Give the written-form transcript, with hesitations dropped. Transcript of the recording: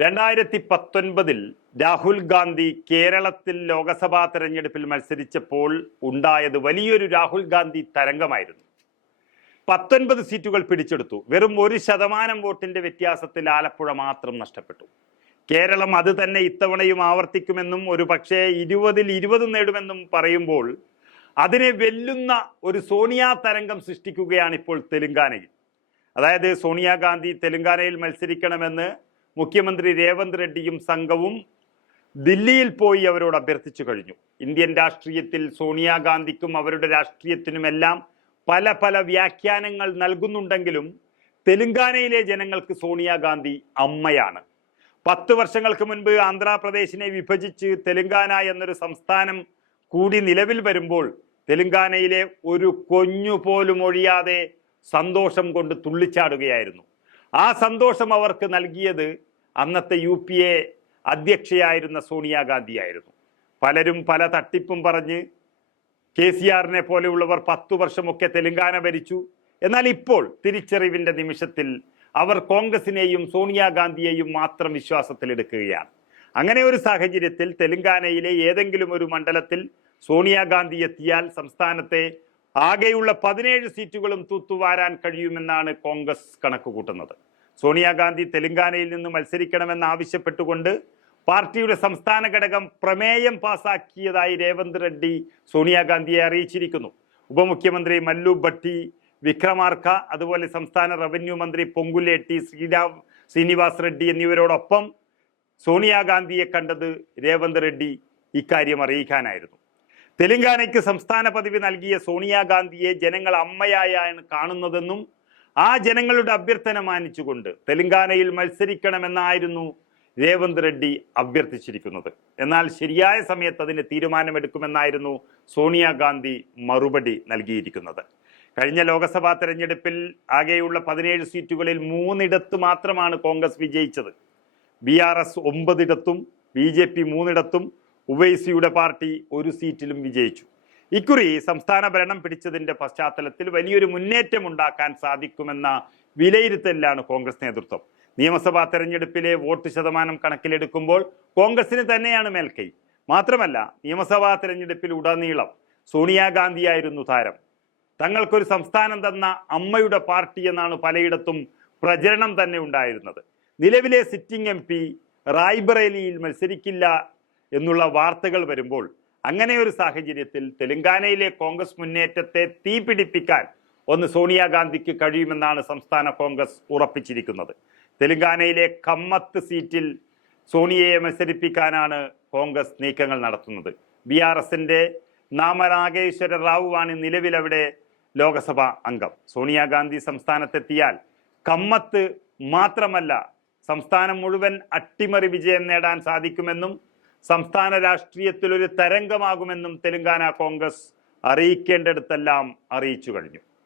2019 രാഹുൽ ഗാന്ധി കേരളത്തിൽ ലോക്സഭാ തെരഞ്ഞെടുപ്പിൽ മത്സരിച്ചപ്പോൾ ഉണ്ടായത് വലിയൊരു രാഹുൽ ഗാന്ധി തരംഗമായിരുന്നു. 19 സീറ്റുകൾ പിടിച്ചെടുത്തു. വെറും 1% വോട്ടിന്റെ വ്യത്യാസത്തിൽ ആലപ്പുഴ മാത്രം നഷ്ടപ്പെട്ടു. കേരളം അത് തന്നെ ഇത്തവണയും ആവർത്തിക്കുമെന്നും ഒരു പക്ഷേ 20-ൽ 20 നേടുമെന്നും പറയുമ്പോൾ അതിനെ വെല്ലുന്ന ഒരു സോണിയാ തരംഗം സൃഷ്ടിക്കുകയാണ് ഇപ്പോൾ തെലുങ്കാനയിൽ. അതായത് സോണിയാഗാന്ധി തെലുങ്കാനയിൽ മത്സരിക്കണമെന്ന് മുഖ്യമന്ത്രി രേവന്ത് റെഡ്ഡിയും സംഘവും ദില്ലിയിൽ പോയി അവരോട് അഭ്യർത്ഥിച്ചു കഴിഞ്ഞു. ഇന്ത്യൻ രാഷ്ട്രീയത്തിൽ സോണിയാഗാന്ധിക്കും അവരുടെ രാഷ്ട്രീയത്തിനുമെല്ലാം പല പല വ്യാഖ്യാനങ്ങൾ നൽകുന്നുണ്ടെങ്കിലും തെലുങ്കാനയിലെ ജനങ്ങൾക്ക് സോണിയാഗാന്ധി അമ്മയാണ്. 10 വർഷങ്ങൾക്ക് മുൻപ് ആന്ധ്രാപ്രദേശിനെ വിഭജിച്ച് തെലുങ്കാന എന്നൊരു സംസ്ഥാനം കൂടി നിലവിൽ വരുമ്പോൾ തെലുങ്കാനയിലെ ഒരു കൊഞ്ഞു പോലും ഒഴിയാതെ സന്തോഷം കൊണ്ട് തുള്ളിച്ചാടുകയായിരുന്നു. ആ സന്തോഷം അവർക്ക് നൽകിയത് അന്നത്തെ UPA അധ്യക്ഷയായിരുന്ന സോണിയാഗാന്ധിയായിരുന്നു. പലരും പല തട്ടിപ്പും പറഞ്ഞ് KCRനെ പോലെയുള്ളവർ 10 വർഷമൊക്കെ തെലുങ്കാന ഭരിച്ചു. എന്നാൽ ഇപ്പോൾ തിരിച്ചറിവിന്റെ നിമിഷത്തിൽ അവർ കോൺഗ്രസിനെയും സോണിയാഗാന്ധിയെയും മാത്രം വിശ്വാസത്തിലെടുക്കുകയാണ്. അങ്ങനെ ഒരു സാഹചര്യത്തിൽ തെലുങ്കാനയിലെ ഏതെങ്കിലും ഒരു മണ്ഡലത്തിൽ സോണിയാഗാന്ധി എത്തിയാൽ സംസ്ഥാനത്തെ ആകെയുള്ള 17 സീറ്റുകളും തൂത്തുവാരാൻ കഴിയുമെന്നാണ് കോൺഗ്രസ് കണക്കുകൂട്ടുന്നത്. സോണിയാഗാന്ധി തെലുങ്കാനയിൽ നിന്ന് മത്സരിക്കണമെന്ന് ആവശ്യപ്പെട്ടുകൊണ്ട് പാർട്ടിയുടെ സംസ്ഥാന ഘടകം പ്രമേയം പാസാക്കിയതായി രേവന്ത് റെഡ്ഡി സോണിയാഗാന്ധിയെ അറിയിച്ചിരിക്കുന്നു. ഉപമുഖ്യമന്ത്രി മല്ലു ഭട്ടി വിക്രമാർക്ക, അതുപോലെ സംസ്ഥാന റവന്യൂ മന്ത്രി പൊങ്കുലേട്ടി ശ്രീനിവാസ് റെഡ്ഡി എന്നിവരോടൊപ്പം സോണിയാഗാന്ധിയെ കണ്ടത് രേവന്ത് റെഡ്ഡി ഇക്കാര്യം അറിയിക്കാനായിരുന്നു. തെലുങ്കാനയ്ക്ക് സംസ്ഥാന പദവി നൽകിയ സോണിയാഗാന്ധിയെ ജനങ്ങൾ അമ്മയായാണ് കാണുന്നതെന്നും ആ ജനങ്ങളുടെ അഭ്യർത്ഥന മാനിച്ചുകൊണ്ട് തെലുങ്കാനയിൽ മത്സരിക്കണമെന്നായിരുന്നു രേവന്ത് റെഡ്ഡി അഭ്യർത്ഥിച്ചിരിക്കുന്നത്. എന്നാൽ ശരിയായ സമയത്ത് അതിന് തീരുമാനമെടുക്കുമെന്നായിരുന്നു സോണിയാഗാന്ധി മറുപടി നൽകിയിരിക്കുന്നത്. കഴിഞ്ഞ ലോക്സഭാ തെരഞ്ഞെടുപ്പിൽ ആകെയുള്ള 17 സീറ്റുകളിൽ 3 മാത്രമാണ് കോൺഗ്രസ് വിജയിച്ചത്. BRS 9 BJP 3 ഉവൈസിയുടെ പാർട്ടി 1 സീറ്റിലും വിജയിച്ചു. ഇക്കുറി സംസ്ഥാന ഭരണം പിടിച്ചതിന്റെ പശ്ചാത്തലത്തിൽ വലിയൊരു മുന്നേറ്റം ഉണ്ടാക്കാൻ സാധിക്കുമെന്ന വിലയിരുത്തലിലാണ് കോൺഗ്രസ് നേതൃത്വം. നിയമസഭാ തെരഞ്ഞെടുപ്പിലെ വോട്ട് ശതമാനം കണക്കിലെടുക്കുമ്പോൾ കോൺഗ്രസിന് തന്നെയാണ് മേൽക്കൈ. മാത്രമല്ല, നിയമസഭാ തെരഞ്ഞെടുപ്പിൽ ഉടനീളം സോണിയാഗാന്ധിയായിരുന്നു താരം. തങ്ങൾക്കൊരു സംസ്ഥാനം തന്ന അമ്മയുടെ പാർട്ടി എന്നാണ് പലയിടത്തും പ്രചരണം തന്നെ ഉണ്ടായിരുന്നത്. നിലവിലെ സിറ്റിംഗ് MP റായ്ബറേലിയിൽ മത്സരിക്കില്ല എന്നുള്ള വാർത്തകൾ വരുമ്പോൾ അങ്ങനെ ഒരു സാഹചര്യത്തിൽ തെലുങ്കാനയിലെ കോൺഗ്രസ് മുന്നേറ്റത്തെ തീപിടിപ്പിക്കാൻ സോണിയാഗാന്ധിക്ക് കഴിയുമെന്നാണ് സംസ്ഥാന കോൺഗ്രസ് ഉറപ്പിച്ചിരിക്കുന്നത്. തെലുങ്കാനയിലെ കമ്മത്ത് സീറ്റിൽ സോണിയയെ മത്സരിപ്പിക്കാനാണ് കോൺഗ്രസ് നീക്കങ്ങൾ നടത്തുന്നത്. BRSന്റെ നാമനാഗേശ്വര റാവുവാണ് നിലവിൽ അവിടെ ലോക്സഭാ അംഗം. സോണിയാഗാന്ധി സംസ്ഥാനത്തെത്തിയാൽ കമ്മത്ത് മാത്രമല്ല സംസ്ഥാനം മുഴുവൻ അട്ടിമറി വിജയം നേടാൻ സാധിക്കുമെന്നും സംസ്ഥാന രാഷ്ട്രീയത്തിൽ ഒരു തരംഗമാകുമെന്നും തെലുങ്കാന കോൺഗ്രസ് അറിയിക്കേണ്ടിടത്തെല്ലാം അറിയിച്ചു കഴിഞ്ഞു.